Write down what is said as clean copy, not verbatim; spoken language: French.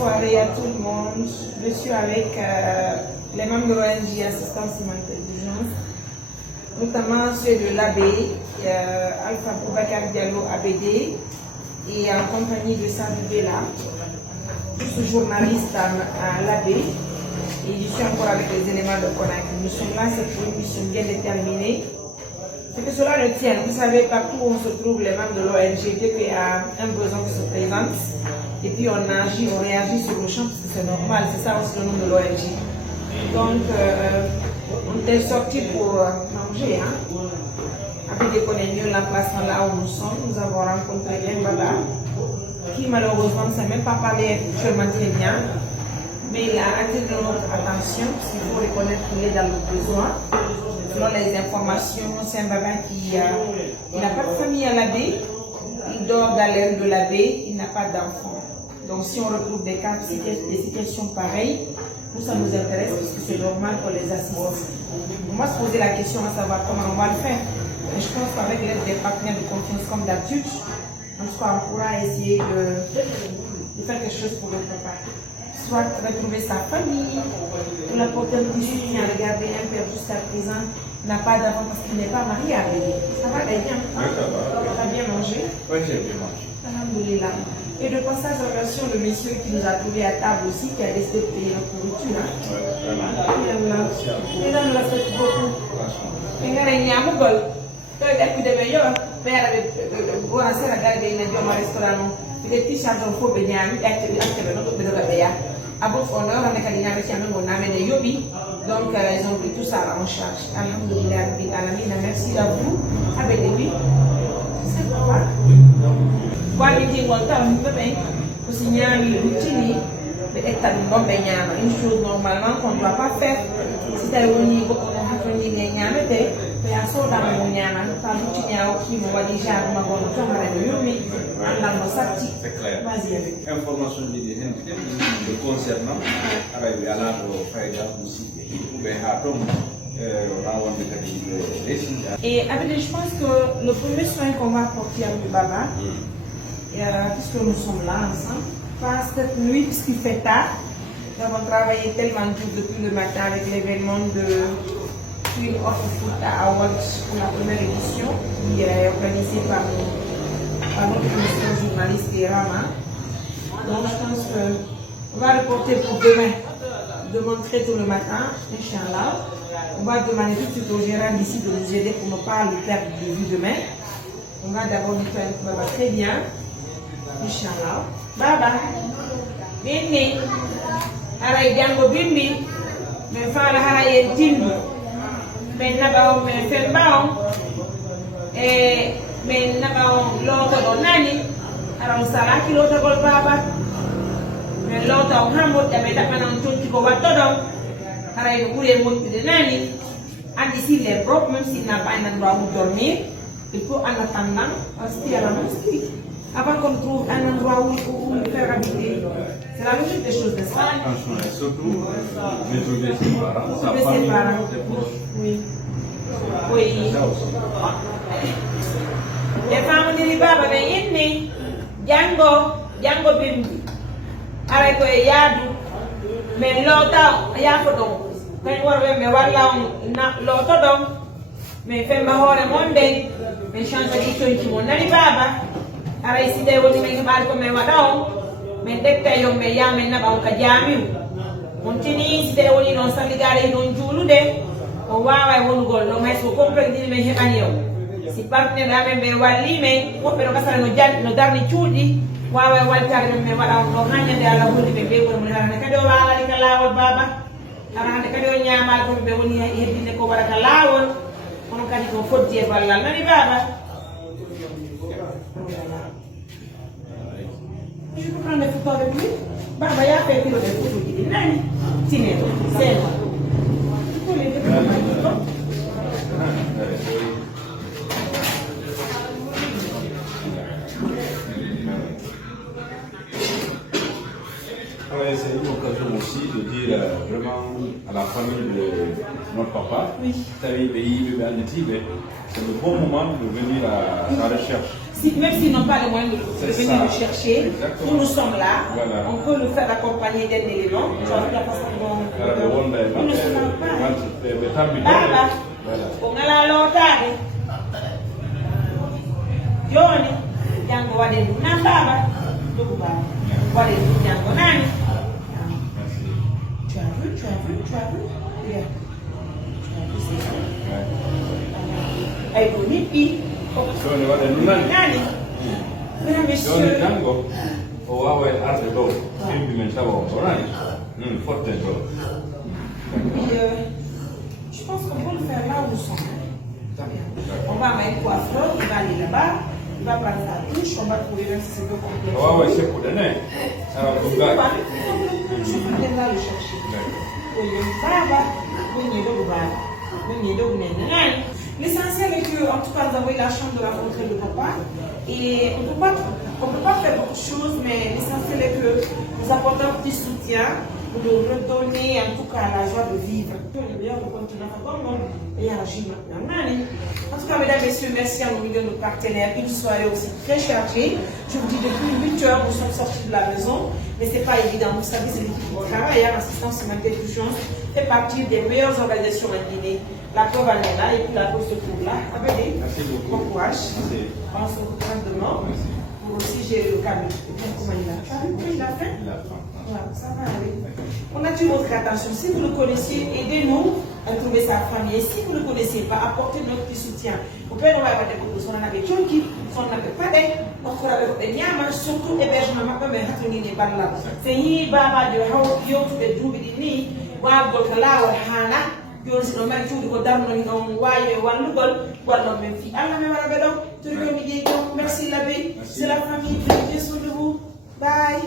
soirée à tout le monde. Je suis avec les membres de l'ONG Assistance Humanitaire d'Urgence, notamment ceux de l'AB, Alpha Boubacar Diallo ABD, et en compagnie de Sadou Bella, tous journalistes à l'AB. Et je suis encore avec les éléments de Conakry. Nous sommes là, c'est pour une mission bien déterminée. C'est que cela ne tienne. Vous savez, partout où on se trouve, les membres de l'ONG, dès qu'il y a un besoin qui se présente, et puis on agit, on réagit sur le champ, parce que c'est normal, c'est ça aussi le nom de l'ONG. Donc, on est sorti pour manger. Hein. Après qu'on ait mieux l'emplacement là où nous sommes, nous avons rencontré Ben Baba, qui malheureusement ne sait même pas parler actuellement très bien. Mais il a attiré notre attention, parce qu'il faut reconnaître qu'il est dans le besoin. Selon les informations, c'est un baba qui n'a pas de famille à l'abbé, il dort dans l'aile de l'abbé, il n'a pas d'enfant. Donc si on retrouve des cas, des situations pareilles, nous ça nous intéresse parce que c'est normal qu'on les assiste. On va se poser la question à savoir comment on va le faire. Mais je pense qu'avec l'aide des partenaires de confiance comme d'habitude, en tout cas on pourra essayer de faire quelque chose pour le papa. Soit retrouver sa famille, pour l'apporter un petit soutien, regarder un père jusqu'à présent n'a pas d'enfant parce qu'il n'est pas marié à lui. Ça va bien, hein? Oui, ça va. Tu as bien mangé? Oui, j'ai bien mangé. Alhamdoulilah. Et de passage, remercions le monsieur qui nous a trouvé à table aussi, qui a décidé de payer notre nourriture. Hein? Oui, vraiment. Et là, nous la souhaitons beaucoup. Et nous avons un peu de meilleur. Mais on a regardé un restaurant. Les petits charbons faut bien activer notre bédo de béa. À votre honneur, on a qu'à dire qu'on a amené Yobi. Donc, ils ont pris tout ça en charge. Alhamdoulilah, merci à vous. Avec lui, c'est quoi? Quoi, il dit, on t'a un peu bien. Pour signer une routine, mais une chose normalement qu'on ne doit pas faire. Si tu as un niveau, on a fait un niveau, mais à son dans mon yana, par l'outil qui m'a déjà ma bonne c'est clair. Information de concernant avec la Faïda aussi. Et je pense que le premier soin qu'on va apporter à Baba, puisque nous sommes là ensemble, pas cette nuit, puisqu'il fait tard, nous avons travaillé tellement tôt depuis le matin avec l'événement de une offre foot à Awards pour la première édition qui est organisée par notre commission journaliste et Rama. Donc je pense qu'on va reporter pour demain, demain très tôt le matin, Inch'Allah. On va demander tout de suite au gérant d'ici de nous aider pour ne pas le perdre de vue demain. On va d'abord nous faire un Baba très bien, Inch'Allah. Baba, Bindi, Haray Django Bindi, mais Fala Haray Tindu. Mais nabao mais fembao mais nabao loto do nani aram sala ki loto gol baba mais loto hamot ya me tapana tonti ko watto do haray no kure monti de nani andi s'il est propre même s'il n'a pas un endroit où dormir il faut en attendant rester à la mosquée avant qu'on trouve un endroit où le faire habiter. C'est la logique des choses, n'est-ce pas? Surtout, retrouver ses parents, sa famille, ses proches. Oui. Oui. Les femmes disent Baba, mais inni, Django Bimbi. Arrête ko yadu, mais l'autre, il y a photo. Quand on voit mais voilà, l'autre donc, mais fait ma hora monde, mais chance de dire que mon nani Baba. Aray si devo di me bar come wadao me detta yo me ya me na ba ka jamiu montini si devo di non saligare non julude o wawa won gol no mais ko comprendre me hebani yo si partner da me walli me ko pero kasara no jad no darni ciudi wawa waltare me wada no hanya de ala woni be be ko mo na kado wawa di kala wol baba ara kado nyama ko be woni hebine ko baraka lawol on kadi ko foddi e balla nani baba. Je peux prendre des photos avec lui? Baba, il y a fait des photos. Il dit, Nani, Tine, c'est moi. Tu peux les faire comme ça? C'est une occasion aussi de dire vraiment à la famille de notre papa, c'est le bon moment de venir à sa recherche. même s'ils n'ont pas les moyens de venir le chercher, nous nous sommes là, on peut le faire accompagner d'un élément. Tu as vu la façon dont nous ne sommes pas. Baba, on a la lotade. Yoni, Yango Wade, Nambaba, Duba, Wade, Yango Nani. Tu as vu, tu as vu, tu as vu. Yeah. Ai bonipi. Sono vado in un Nani. Sono Django. O awe arte do. Quindi pensavo, orani. Forte do. Je pense qu'on peut le faire là où nous sommes. On va mettre un coiffeur, il va aller là-bas, il va prendre sa touche, on va trouver un si c'est peu complet. O awe c'est pour donner. Alors, vous gars. Je vais aller le chercher. L'essentiel est que, en tout cas, nous avons eu la chance de rencontrer le papa. Et on ne peut pas faire beaucoup de choses, mais l'essentiel est que nous apportons un petit soutien pour nous redonner, en tout cas, la joie de vivre. En tout cas, mesdames, messieurs, merci à nos millions de partenaires. Une soirée aussi très chargée. Je vous dis, depuis 8 heures, nous sommes sortis de la maison. Mais ce n'est pas évident. Vous savez, c'est l'équipe qui travaille. L'assistance humanitaire d'urgence fait partie des meilleures organisations en Guinée. La preuve en est là et puis la cause se trouve là. Merci beaucoup. Bon courage. On se retrouve demain. Pour aussi gérer le camion. Comment il a fait? Il a fait? Voilà, ça va aller. On attire votre attention. Si vous le connaissiez, aidez-nous à trouver sa famille. Et si vous ne le connaissez pas, apportez notre petit soutien. Vous pouvez nous avoir des couples. On en avait Tchonki, on n'en avait pas des. On avait des Nyama, surtout hébergement. Mais Hatuni n'est pas là. C'est Yibama de Hao, Yotu de Doubidini, Wabokala, Hana. Yosi no man tuudi ko darno ni on waye wallugol walno men fi Allah me wala be do to ko mi jeeyo merci l'abbé c'est la famille Dieu sur vous bye.